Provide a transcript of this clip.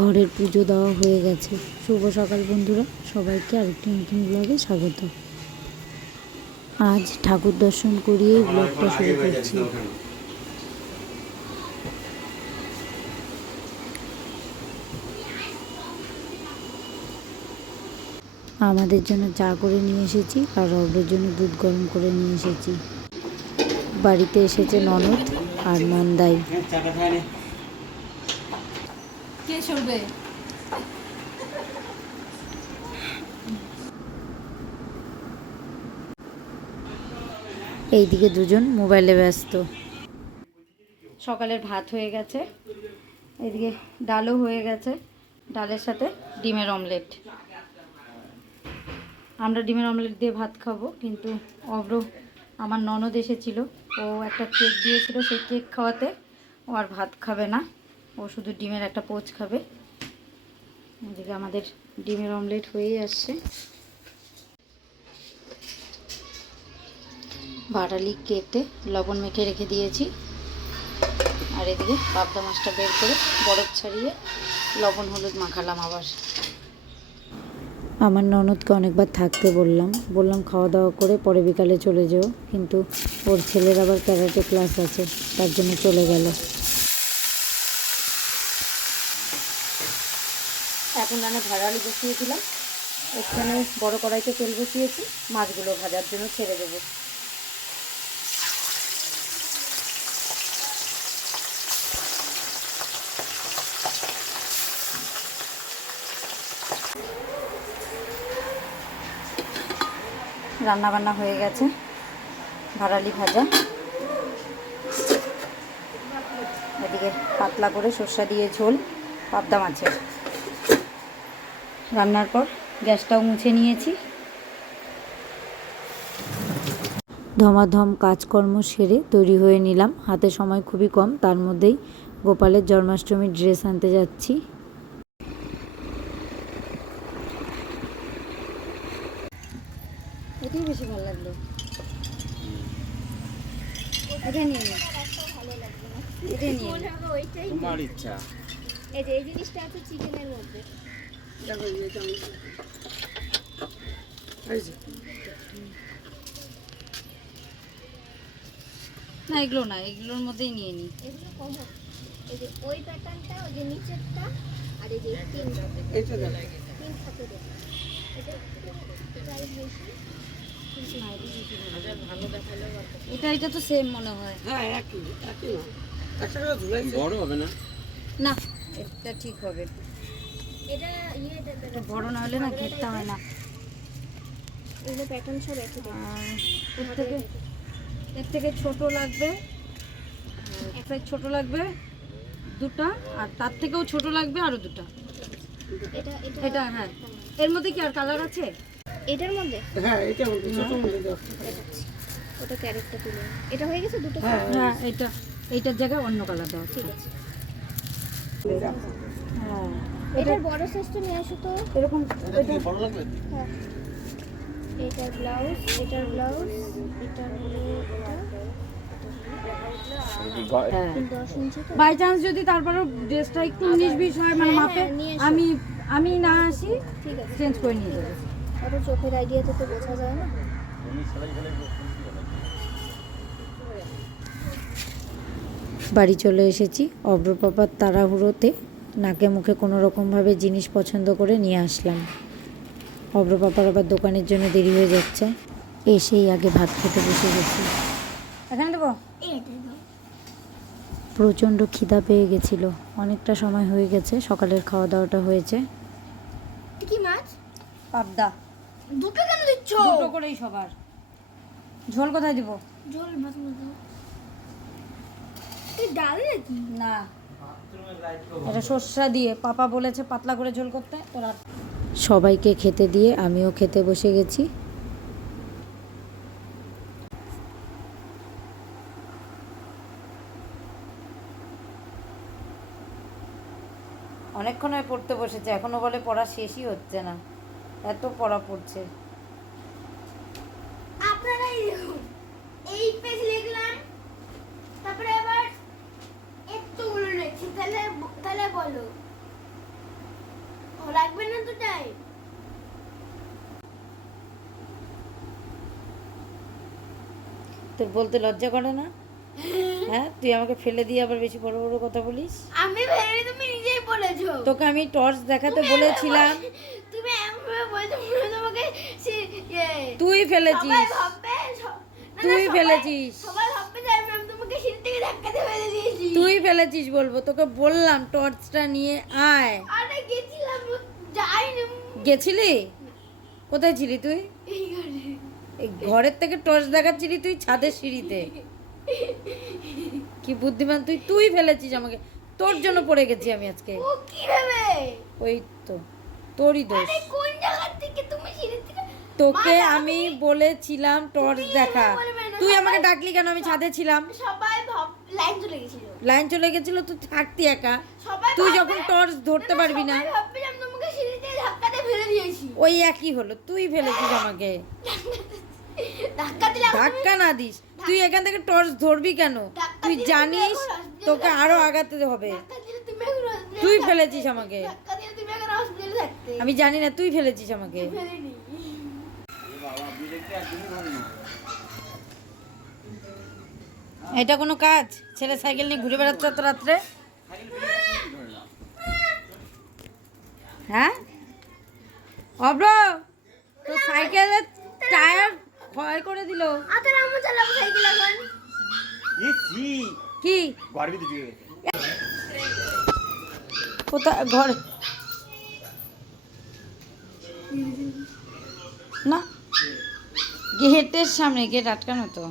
ঘরের পুজো দেওয়া হয়ে গেছে। শুভ সকাল বন্ধুরা সবাইকে আরেকটি নতুন ব্লগে স্বাগত। আজ ঠাকুর দর্শন করিয়েই ব্লগটা শুরু করছি। আমাদের জন্য চা করে নিয়ে এসেছি আর রবের জন্য দুধ গরম করে নিয়ে এসেছি। বাড়িতে এসেছে ননদ আর নন্দাই। কে সরবে? এইদিকে দুজন মোবাইলে ব্যস্ত। সকালের ভাত হয়ে গেছে। এদিকে ডালও হয়ে গেছে। ডালের সাথে ডিমের অমলেট। আমরা ডিমের অমলেট দিয়ে ভাত খাব কিন্তু অব্র আমার ননদ এসেছিল। ও একটা কেক দিয়েছিল সেই কেক খাওয়াতে ও আর ভাত খাবে না। ও শুধু ডিমের একটা পোচ খাবে। এদিকে আমাদের ডিমের অমলেট হয়েই আসছে। ভাড়ালি কেটে লবণ মেখে রেখে দিয়েছি। আর এদিকে পাবদা মাছটা বের করে বরফ ছাড়িয়ে লবণ হলুদ মাখালাম আবার। আমার ননদকে অনেকবার থাকতে বললাম। বললাম খাওয়া দাওয়া করে পরে বিকালে চলে যেও। কিন্তু ওর ছেলের আবার ক্যারাটে ক্লাস আছে, তার জন্য চলে গেল। এখন আমি ভাড়ালি বসিয়ে দিলাম। এখানে বড় কড়াইতে তেল বসিয়েছি। মাছগুলো ভাজার জন্য ছেড়ে দেবো। রান্না বান্না হয়ে গেছে। ভাড়ালি ভাজা। এদিকে পাতলা করে সর্ষা দিয়ে ঝোল, পাবদা মাছের। রান্নার পর গ্যাসটাও মুছে নিয়েছি। ধমাধম কাজকর্ম সেরে তৈরি হয়ে নিলাম। হাতে সময় খুবই কম তার মধ্যেই গোপালের জন্মাষ্টমীর ড্রেস আনতে যাচ্ছি। এটাই বেশি ভালো লাগল। এটা নিয়ে এটা নিয়ে তোমার ইচ্ছা। এই যে এই জিনিসটা আছে চিকেনের মধ্যে। না এগুলো না এগুলোর মধ্যেই নিয়ে নিই এগুলো কম হবে। এই যে ওই প্যাটার্নটা ওই যে নিচেরটা আর এই যে তিন তিন এটা প্রাইস বেশি। এটা এটা তো সেম মনে হয়। হ্যাঁ একই একই না। একটা করে বড় হবে না? না এটা ঠিক হবে। বড় না হলে না ঘেরটা হয় না। এগুলো প্যাটার্ন সব একই এর থেকে এর থেকে ছোট লাগবে। একটা ছোট লাগবে দুটা আর তার থেকেও ছোট লাগবে আরও দুটা। এটা এটা এটা হ্যাঁ। এর মধ্যে কি আর কালার আছে? এটার মধ্যে? হ্যাঁ এটা মধ্যে ছোট মধ্যে ওটা ক্যারেটটা তুলে এটা হয়ে গেছে দুটো হ্যাঁ। হ্যাঁ এটা এইটার জায়গায় অন্য কালার দেওয়া ঠিক আছে। হ্যাঁ। এটার বড় সাইজটা নিয়ে আসো তো। এরকম এটা বড় লাগবে? হ্যাঁ। এটার ব্লাউজ এটার ব্লাউজ এটার এটা হ্যাঁ দশ ইঞ্চি তো বাই চান্স যদি তারপরে ড্রেসটা একটু উনিশ বিশ হয় মানে হ্যাঁ, মাপে হ্যাঁ, নিয়ে আমি আমি না আসি ঠিক আছে। চেঞ্জ করে নিয়ে যাব। অত চোখের আইডিয়াতে তো বোঝা যায় না। বাড়ি চলে এসেছি অব্রপাপার তাড়াহুড়োতে। নাকে মুখে কোনো রকমভাবে জিনিস পছন্দ করে নিয়ে আসলাম। অব্রপাপার আবার দোকানের জন্য দেরি হয়ে যাচ্ছে। এসেই আগে ভাত খেতে বসে গেছি। দাও প্রচণ্ড খিদা পেয়ে গেছিল। অনেকটা সময় হয়ে গেছে সকালের খাওয়া দাওয়াটা হয়েছে। কি মাছ? পাবদা। দুটো কেন দিচ্ছ? দুটো করেই সবার। ঝোল কোথায় দিব? ঝোল মাছ মধ্যে এই ডাল নাকি? না। এটা সর্ষা দিয়ে পাপা বলেছে পাতলা করে ঝোল করতে তোরা সবাইকে খেতে দিয়ে আমিও খেতে বসে গেছি। অনেকক্ষণ পড়তে বসেছে এখনও বলে পড়া শেষই হচ্ছে না। এত পড়া পড়ছে আপনারাই দেখুন এই পেজ লিখলাম তাহলে বলো। রাখবেন না তো চাই তোর বলতে লজ্জা করে না? হ্যাঁ তুই আমাকে ফেলে দিয়ে আবার বেশি বড় বড় কথা বলিস? আমি ভেবে তুমি নিজেই বলেছ। তোকে আমি টর্চ দেখাতে বলেছিলাম। তুমি এমন ভাবে বলেছ মনে তোমাকে ইয়ে, তুই ফেলেছিস। তুই ফেলেছিস। সবাই ভাববে যে আমি আমি তোমাকে সিঁড়ি থেকে ধাক্কা দিয়ে ফেলে দিয়েছি তুই ফেলেছিস বলব তোকে বললাম টর্চটা নিয়ে আয়। গেছিলি? কোথায় ছিলি তুই? ঘরের থেকে টর্চ দেখাচ্ছিলি তুই ছাদের সিঁড়িতে। কি বুদ্ধিমান তুই তুই ফেলেছিস আমাকে। তোর জন্য পড়ে গেছি আমি আজকে। ওই তো তোরই দোষ। তোকে আমি বলেছিলাম টর্চ দেখা। তুই আমাকে ডাকলি কেন? আমি ছাদে ছিলাম। সবাই লাইন চলে গেছিল। লাইন চলে গেছিল তুই থাকতি একা। তুই যখন টর্চ ধরতে পারবি না। তোমাকে ফেলে দিয়েছি। ওই একই হলো তুই ফেলেছিস আমাকে। ধাক্কা ধাক্কা না দিস। তুই এখান থেকে টর্চ ধরবি কেন? তুই জানিস তোকে। আরও আগাতে হবে। তুই ফেলেছিস আমাকে। আমি জানি না তুই ফেলেছিস আমাকে। এটা কোনো কাজ? ছেলে সাইকেল নিয়ে ঘুরে বেড়াচ্ছে তো রাত্রে? হ্যাঁ? অব্র তো সাইকেলের টায়ার ক্ষয় করে দিল। আতার আমি চালাবো সাইকেল এখন। ইসি কি? কোথায়? ঘরে। না। গেটের সামনে গেট আটকানো তো।